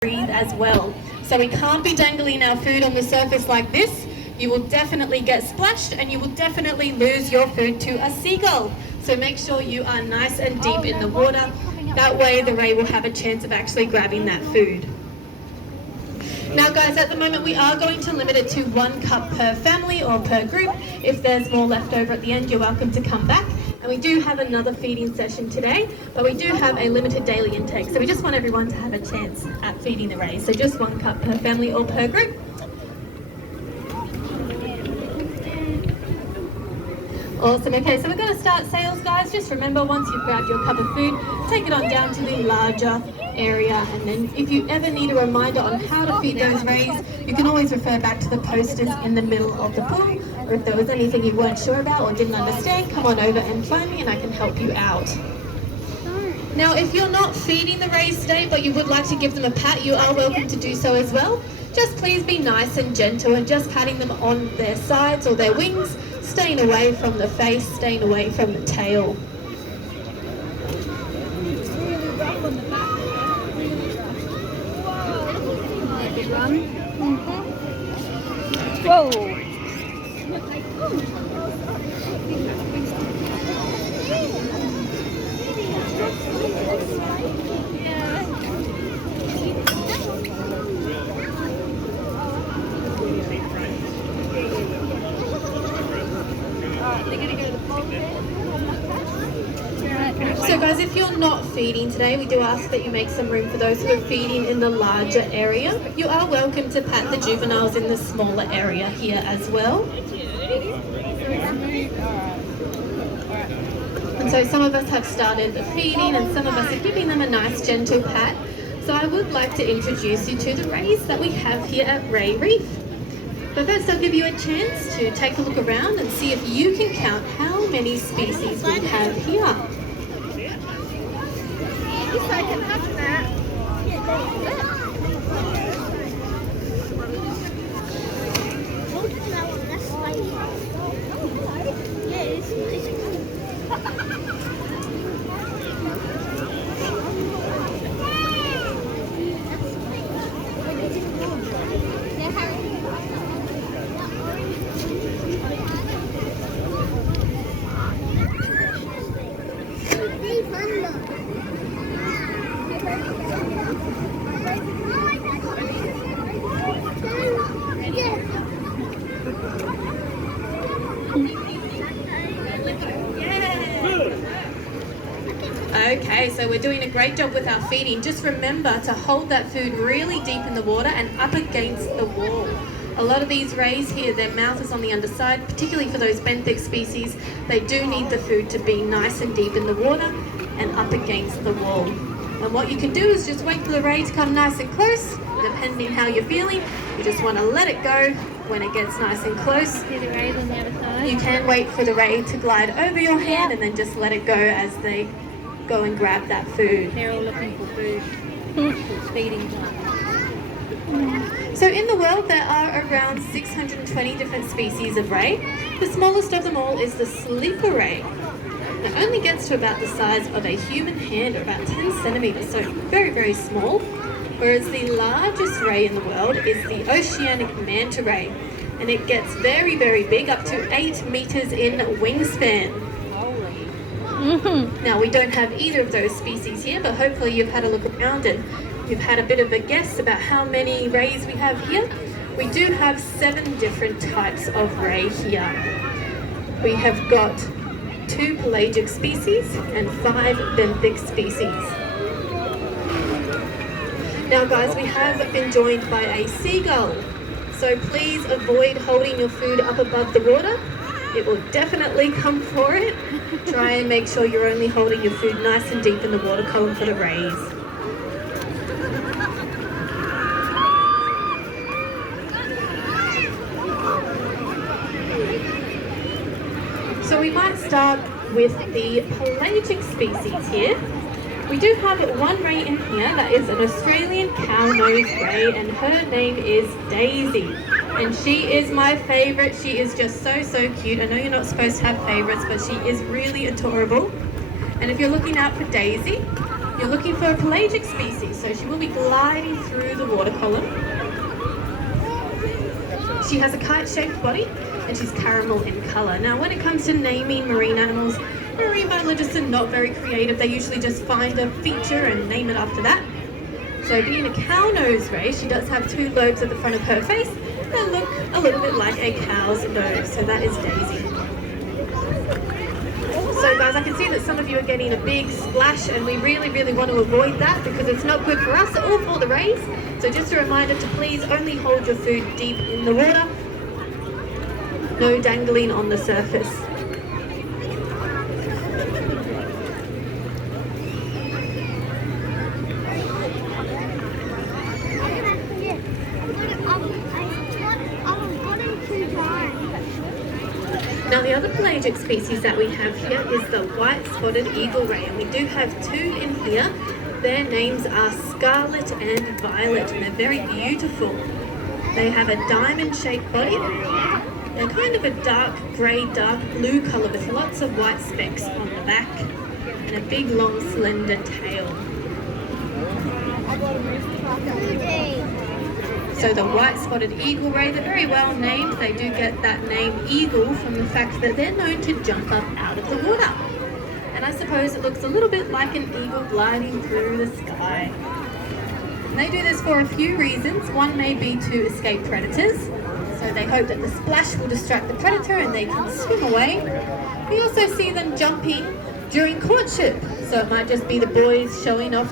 breathe as well. So we can't be dangling our food on the surface like this. You will definitely get splashed and you will definitely lose your food to a seagull. So make sure you are nice and deep in the water. That way the ray will have a chance of actually grabbing that food. Now guys, at the moment we are going to limit it to 1 cup per family or per group. If there's more left over at the end, you're welcome to come back. And we do have another feeding session today, but we do have a limited daily intake. So we just want everyone to have a chance at feeding the rays. So just 1 cup per family or per group. Awesome. Okay, so we're going to start sales, guys. Just remember, once you've grabbed your cup of food, take it on down to the larger area. And then if you ever need a reminder on how to feed those rays, you can always refer back to the posters in the middle of the pool. Or if there was anything you weren't sure about or didn't understand, come on over and find me and I can help you out. Now, if you're not feeding the rays today, but you would like to give them a pat, you are welcome to do so as well. Just please be nice and gentle and just patting them on their sides or their wings, staying away from the face, staying away from the tail. Whoa! So guys, if you're not feeding today, we do ask that you make some room for those who are feeding in the larger area. You are welcome to pat the juveniles in the smaller area here as well. And so some of us have started the feeding and some of us are giving them a nice gentle pat. So I would like to introduce you to the rays that we have here at Ray Reef. But first I'll give you a chance to take a look around and see if you can count how many species we have here. I can touch that. Okay, so we're doing a great job with our feeding. Just remember to hold that food really deep in the water and up against the wall. A lot of these rays here, their mouth is on the underside, particularly for those benthic species. They do need the food to be nice and deep in the water and up against the wall. And what you can do is just wait for the ray to come nice and close. Depending how you're feeling, you just want to let it go when it gets nice and close. See the rays on the other side? You can wait for the ray to glide over your hand and then just let it go as they go and grab that food. They're all looking for food. It's feeding time. So in the world there are around 620 different species of ray. The smallest of them all is the sleeper ray. It only gets to about the size of a human hand, or about 10 centimeters, so very, very small. Whereas the largest ray in the world is the oceanic manta ray. And it gets very, very big, up to 8 meters in wingspan. Now we don't have either of those species here, but hopefully you've had a look around and you've had a bit of a guess about how many rays we have here. We do have 7 different types of ray here. We have got 2 pelagic species and 5 benthic species. Now guys, we have been joined by a seagull, so please avoid holding your food up above the water. It will definitely come for it. Try and make sure you're only holding your food nice and deep in the water column for the rays. So we might start with the pelagic species here. We do have one ray in here that is an Australian cow-nosed ray, and her name is Daisy. And she is my favourite. She is just so, so cute. I know you're not supposed to have favourites, but she is really adorable. And if you're looking out for Daisy, You're looking for a pelagic species, so she will be gliding through the water column. She has a kite-shaped body and she's caramel in colour. Now when it comes to naming marine animals, marine biologists are not very creative. They usually just find a feature and name it after that. So being a cow nose ray, she does have 2 lobes at the front of her face that look a little bit like a cow's nose, so that is Daisy. So guys, I can see that some of you are getting a big splash and we really want to avoid that because it's not good for us or for the rays. So just a reminder to please only hold your food deep in the water. No dangling on the surface. Now the other pelagic species that we have here is the white spotted eagle ray, and we do have 2 in here. Their names are Scarlet and Violet, and they're very beautiful. They have a diamond-shaped body. They're kind of a dark grey, dark blue colour with lots of white specks on the back and a big, long, slender tail. So the white spotted eagle ray, they're very well named. They do get that name eagle from the fact that they're known to jump up out of the water. And I suppose it looks a little bit like an eagle gliding through the sky. And they do this for a few reasons. One may be to escape predators. So they hope that the splash will distract the predator and they can swim away. We also see them jumping during courtship. So it might just be the boys showing off